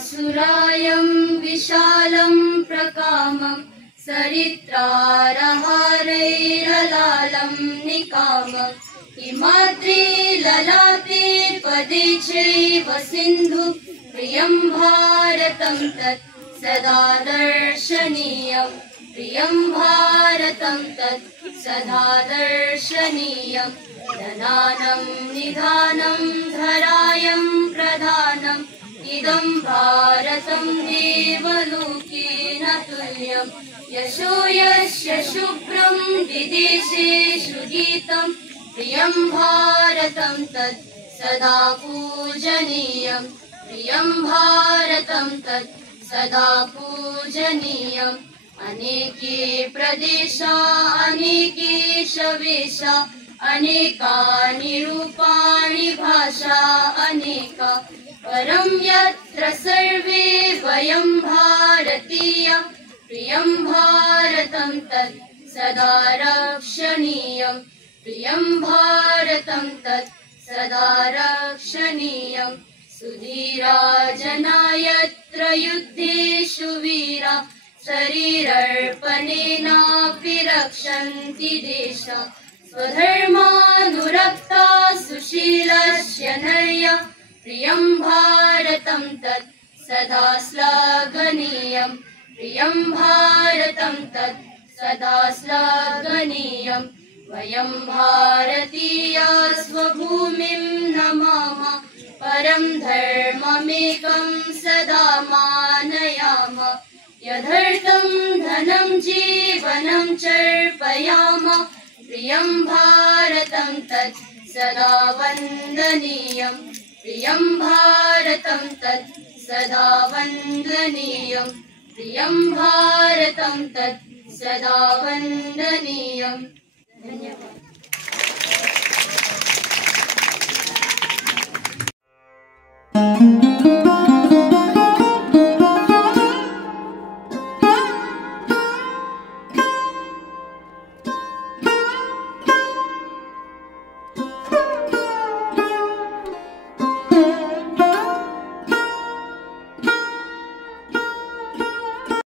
सुरायं विशालं प्रकामं सरित्रारहारैरलालं निकामं हिमाद्रिललाटे पदे चैव सिन्धु प्रियं भारतं तत् सदा दर्शनीयं प्रियं भारतं तत् सदा दर्शनीयं धनानं निधानं धरायं प्रधानम् इदं भारतं देवलोकेन तुल्यं यशो यस्य शुभ्रं विदेशेषु गीतं प्रियं भारतं तत् सदा पूजनीयं प्रियं भारतं तत् सदा पूजनीयम् अनेके प्रदेशा अनेकेश वेशा अनेकानि रूपाणि भाषा अनेका परं यत्र सर्वे वयं भारतीया प्रियं भारतं तत् सदा रक्षणीयं प्रियं भारतं तत् सदा रक्षणीयम् सुधीरा जना यत्र युद्धेषु वीरा शरीरार्पणेनापि रक्षन्ति देशा स्वधर्मानुरक्ता सुशीलस्य नर्या प्रियं भारतं तत् सदा श्लाघनीयं प्रियं भारतं तत् सदा श्लाघनीयं वयं भारतीया स्वभूमिं नमामः परं धर्ममेकं सदा मानयामः यदर्थं धनं जीवनं चर्पयामः प्रियं भारतं तत् सदा वन्दनीयं प्रियं भारतं तत् सदा वन्दनीयं प्रियं भारतं तत् सदा वन्दनीयम् धन्यवादः।